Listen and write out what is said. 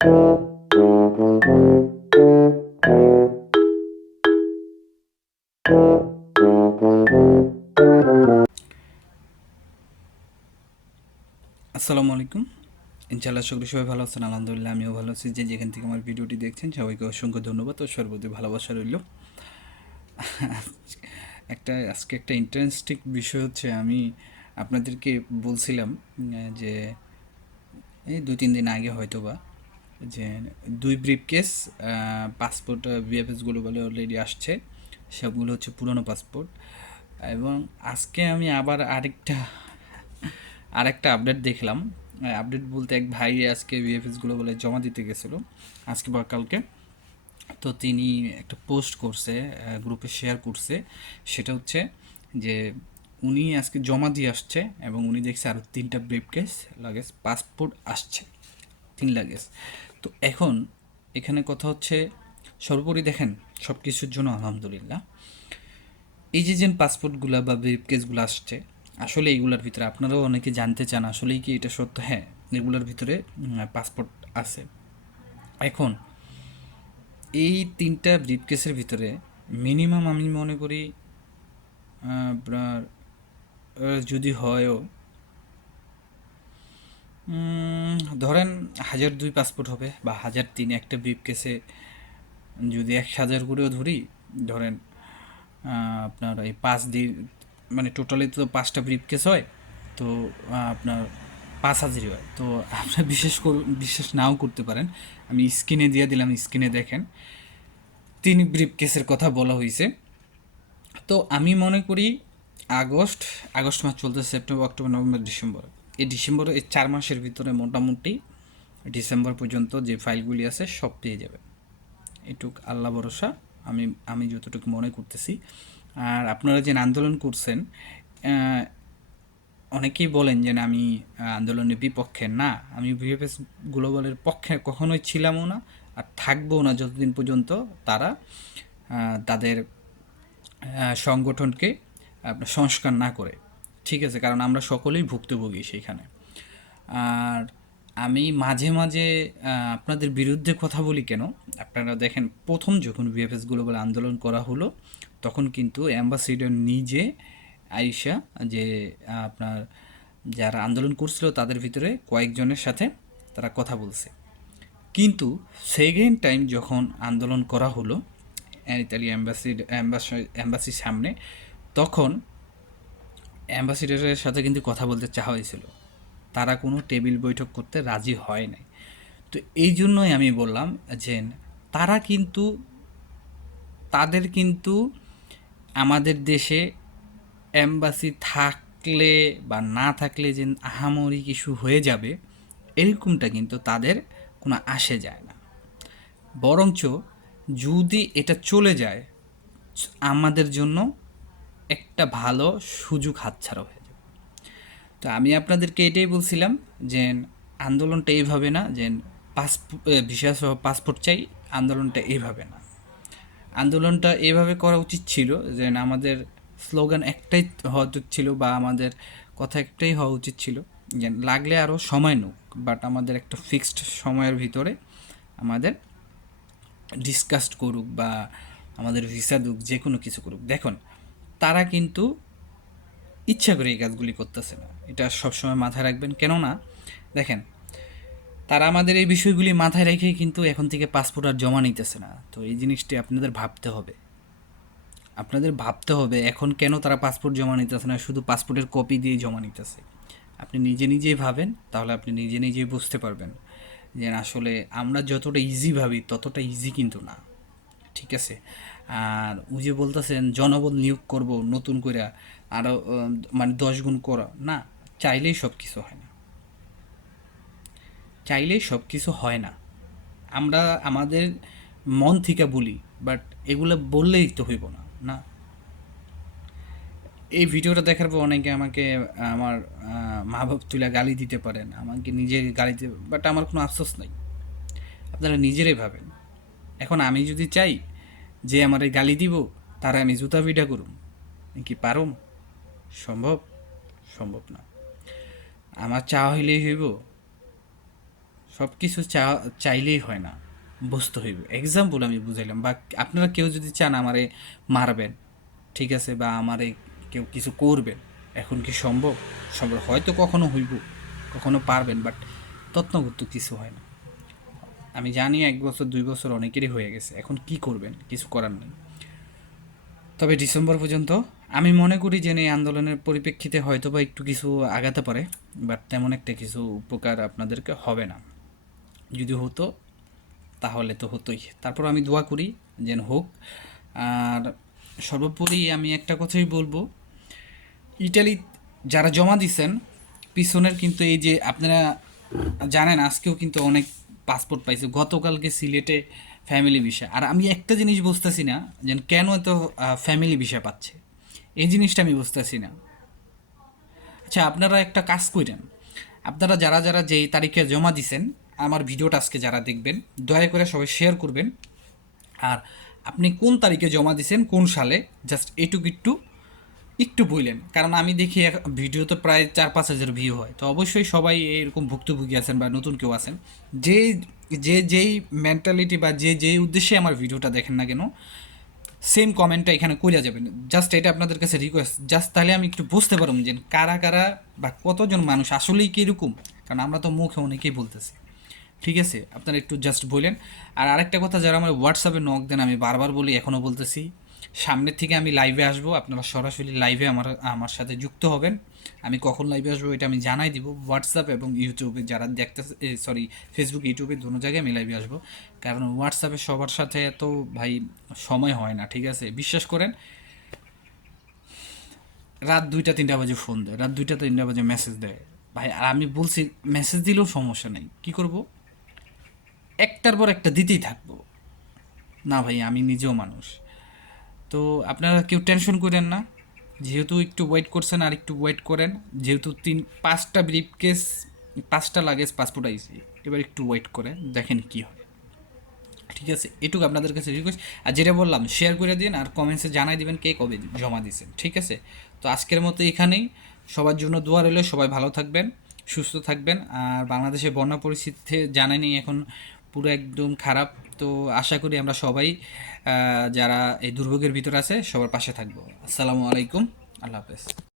আসসালামু আলাইকুম। ইনশাআল্লাহ সকলে সবাই ভালো আছেন। আলহামদুলিল্লাহ আমিও ভালো আছি। যে যেখান থেকে আমার ভিডিওটি দেখছেন সবাইকে অসংখ্য ধন্যবাদ ও সর্বদি ভালোবাসা রইল। আজকে একটা ইন্টারেস্টিং বিষয় হচ্ছে, আমি আপনাদেরকে বলছিলাম যে এই 2-3 দিন আগে হয়তোবা, যে 2 ব্রিফকেস পাসপোর্ট ভিএফএসগুলো বলে অলরেডি আসছে। সবগুলো হচ্ছে পুরনো পাসপোর্ট। এবং আজকে আমি আবার আরেকটা আপডেট দেখলাম। আপডেট বলতে, এক ভাই আজকে ভিএফএসগুলো বলে জমা দিতে গেছিলো আজকে বা কালকে। তো তিনি একটা পোস্ট করছে, গ্রুপে শেয়ার করছে। সেটা হচ্ছে যে উনি আজকে জমা দিয়ে আসছে এবং উনি দেখছে আরও 3টা ব্রিফকেস লাগেজ পাসপোর্ট আসছে, 3 লাগেজ। তো এখন এখানে কথা হচ্ছে, সর্বোপরি দেখেন সব কিছুর জন্য আলহামদুলিল্লাহ। এই যে পাসপোর্টগুলো বা ব্রিফকেসগুলো আসছে, আসলে এইগুলোর ভিতরে আপনারাও অনেকে জানতে চান আসলেই কি এটা সত্য। হ্যাঁ, এগুলোর ভিতরে পাসপোর্ট আছে। এখন এই 3টা ব্রিফকেসের ভিতরে মিনিমাম আমি মনে করি আপনার যদি হয়ও ধরেন 1002 পাসপোর্ট হবে বা 1003 একটা ব্রিফকেসে। যদি 1000 করেও ধরি, ধরেন আপনার এই 5 দিন, মানে টোটালি তো 5টা ব্রিফকেস হয়। তো আপনার 5,000 হয়। তো আপনার বিশ্বাস নাও করতে পারেন। আমি স্ক্রিনে দিয়ে দিলাম, স্ক্রিনে দেখেন 3 ব্রিফকেসের কথা বলা হয়েছে। তো আমি মনে করি আগস্ট আগস্ট মাস চলতেছে, সেপ্টেম্বর, অক্টোবর, নভেম্বর, ডিসেম্বর। এই ডিসেম্বরে এই 4 মাসের ভিতরে মোটামুটি ডিসেম্বর পর্যন্ত যে ফাইলগুলি আছে সব পেয়ে যাবে। এটুক আল্লাহ ভরসা। আমি আমি যতটুকু মনে করতেছি। আর আপনারা যে আন্দোলন করছেন, অনেকেই বলেন যে না, আমি আন্দোলনের বিপক্ষে না। আমি ভিএফএস গ্লোবালের পক্ষে কখনোই ছিলামও না, আর থাকবও না যতদিন পর্যন্ত তারা তাদের সংগঠনকে আপনার সংস্কার না করে। ঠিক আছে, কারণ আমরা সকলেই ভুক্তভোগী সেইখানে। আর আমি মাঝে মাঝে আপনাদের বিরুদ্ধে কথা বলি কেন? আপনারা দেখেন, প্রথম যখন ভিএফএস গ্লোবাল আন্দোলন করা হলো, তখন কিন্তু অ্যাম্বাসিডর নিজে আইসা, যে আপনার যারা আন্দোলন করছিল তাদের ভিতরে কয়েকজনের সাথে তারা কথা বলছে। কিন্তু সেকেন্ড টাইম যখন আন্দোলন করা হলো ইতালি অ্যাম্বাসির সামনে, তখন অ্যাম্বাসিডারের সাথে কিন্তু কথা বলতে চাওয়া হয়েছিল। তারা কোনো টেবিল বৈঠক করতে রাজি হয় নাই। তো এই জন্যই আমি বললাম যে তারা কিন্তু, তাদের কিন্তু আমাদের দেশে অ্যাম্বাসি থাকলে বা না থাকলে যে আহামরি কিছু হয়ে যাবে, এরকমটা কিন্তু তাদের কোনো আসে যায় না। বরঞ্চ যদি এটা চলে যায়, আমাদের জন্য একটা ভালো সুযোগ হাতছাড়া হয়ে যাবে। তো আমি আপনাদেরকে এটাই বলছিলাম যে আন্দোলনটা এইভাবে না, যে ভিসা সহ পাসপোর্ট চাই, আন্দোলনটা এইভাবে না। আন্দোলনটা এভাবে করা উচিত ছিল যে আমাদের স্লোগান একটাই হওয়া উচিত ছিল, বা আমাদের কথা একটাই হওয়া উচিত ছিল, যে লাগলে আরও সময় নিক, বাট আমাদের একটা ফিক্সড সময়ের ভিতরে আমাদের ডিসকাস্ট করুক বা আমাদের ভিসা দুক, যে কোনো কিছু করুক। দেখুন, তারা কিন্তু ইচ্ছা করে এই কাজগুলি করতেছে না, এটা সবসময় মাথায় রাখবেন। কেননা দেখেন, তারা আমাদের এই বিষয়গুলি মাথায় রেখেই কিন্তু এখন থেকে পাসপোর্ট আর জমা নিতেছে না। তো এই জিনিসটি আপনাদের ভাবতে হবে। এখন কেন তারা পাসপোর্ট জমা নিতেছে না, শুধু পাসপোর্টের কপি দিয়ে জমা নিতেছে। আপনি নিজে নিজেই ভাবেন, তাহলে আপনি নিজে নিজেই বুঝতে পারবেন যে আসলে আমরা যতটা ইজি ভাবি ততটা ইজি কিন্তু না। ঠিক আছে। আর ওই যে বলতেছেন জনবল নিয়োগ করব নতুন করে, আরও মানে 10 গুণ করা না, চাইলেই সব কিছু হয় না। চাইলেই সব কিছু হয় না। আমরা আমাদের মন থেকে বলি, বাট এগুলো বললেই তো হইব না, না। এই ভিডিওটা দেখার পর অনেকে আমাকে আমার মা বাপ তুলে গালি দিতে পারেন, আমাকে নিজে গালি দিতে, বাট আমার কোনো আফসোস নাই। আপনারা নিজেরাই ভাবেন। এখন আমি যদি চাই যে আমার এই গালি দিব, তারা আমি জুতা পিটা করুম, কি পারুম? সম্ভব? সম্ভব না। আমার চা হইলেই হইব? সব কিছু চাইলেই হয় না, বুঝতে হইবে। এক্সাম্পল আমি বুঝাইলাম, বা আপনারা কেউ যদি চান আমারে মারবেন, ঠিক আছে, বা আমারে কেউ কিছু করবেন, এখন কি সম্ভব? সম্ভব হয়তো কখনো হইব, কখনো পারবেন, বাট তত্ত্বগত কিছু হয় না। আমি জানি 1 বছর 2 বছর অনেকেরই হয়ে গেছে, এখন কি করবেন? কিছু করার নেই। তবে ডিসেম্বর পর্যন্ত আমি মনে করি যে এই আন্দোলনের পরিপ্রেক্ষিতে হয়তো বা একটু কিছু আগাতে পারে, বাট তেমন একটা কিছু উপকার আপনাদেরকে হবে না। যদি হতো তাহলে তো হতোই। তারপর আমি দোয়া করি যেন হোক। আর সর্বোপরি আমি একটা কথাই বলবো, ইটালি যারা জমা দিছেন পিছনের, কিন্তু এই যে আপনারা জানেন আজকেও কিন্তু অনেক পাসপোর্ট পাইছে, গতকালকে সিলেটে ফ্যামিলি ভিসা। আর আমি একটা জিনিস বুঝতেছি না, যে কেন এত ফ্যামিলি ভিসা পাচ্ছে, এই জিনিসটা আমি বুঝতেছি না। আচ্ছা, আপনারা একটা কাজ করেন, আপনারা যারা যারা যেই তারিখে জমা দিছেন, আমার ভিডিওটা আজকে যারা দেখবেন দয়া করে সবাই শেয়ার করবেন। আর আপনি কোন তারিখে জমা দিছেন, কোন সালে, জাস্ট এটুকু একটু একটু বললেন, কারণ আমি দেখি ভিডিও তো প্রায় 4-5 হাজার ভিউ হয়, তো অবশ্যই সবাই এরকম ভুক্তভোগী আছেন বা নতুন কেউ আছেন, যে যেই মেন্টালিটি বা যেই উদ্দেশ্যে আমার ভিডিওটা দেখেন না কেন, সেম কমেন্টটা এখানে কইরা যাবেন। জাস্ট এটা আপনাদের কাছে রিকোয়েস্ট, জাস্ট তাহলে আমি একটু বুঝতে পারবো যে কারা কারা বা কতজন মানুষ আসলেই কীরকম, কারণ আমরা তো মুখে অনেকেই বলতেছি। ঠিক আছে, আপনারা একটু জাস্ট বললেন। আর আরেকটা কথা, যারা আমার হোয়াটসঅ্যাপে নক দেন, আমি বারবার বলি, এখনও বলতেছি, সামনের থেকে আমি লাইভে আসবো, আপনারা সরাসরি লাইভে আমার আমার সাথে যুক্ত হবেন। আমি কখন লাইভে আসবো এটা আমি জানাই দিব, হোয়াটসঅ্যাপ এবং ইউটিউবে যারা দেখতেছে, সরি, ফেসবুক ইউটিউবে দোনো জায়গায় আমি লাইভে আসবো। কারণ হোয়াটসঅ্যাপে সবার সাথে এত ভাই সময় হয় না, ঠিক আছে, বিশ্বাস করেন। রাত 2টা 3টা বাজে ফোন দেয়, রাত 2টা 3টা বাজে মেসেজ দেয় ভাই। আর আমি বলছি মেসেজ দিলেও সমস্যা নেই, কী করব, একটার পর একটা দিতেই থাকবো। না ভাই, আমি নিজেও মানুষ। তো আপনারা কেউ টেনশন করেন না, যেহেতু একটু ওয়েট করছেন আর একটু ওয়েট করেন, যেহেতু 5টা ব্রিফকেস, 5টা লাগেজ পাসপোর্ট আইসি, এবার একটু ওয়েট করেন, দেখেন কি হয়। ঠিক আছে, এটুকু আপনাদের কাছে রিকোয়েস্ট। আর যেটা বললাম, শেয়ার করে দিন আর কমেন্টসে জানাই দিবেন কে কবে জমা দিয়েছেন। ঠিক আছে, তো আজকের মতো এখানেই। সবার জন্য দোয়া রইল, সবাই ভালো থাকবেন, সুস্থ থাকবেন। আর বাংলাদেশের বন্যা পরিস্থিতি জানেনি এখন পুরো একদম খারাপ। তো আশা করি আমরা সবাই যারা এই দুর্ভোগের ভিতরে আছে সবার পাশে থাকবো। আসসালামু আলাইকুম, আল্লাহ হাফেজ।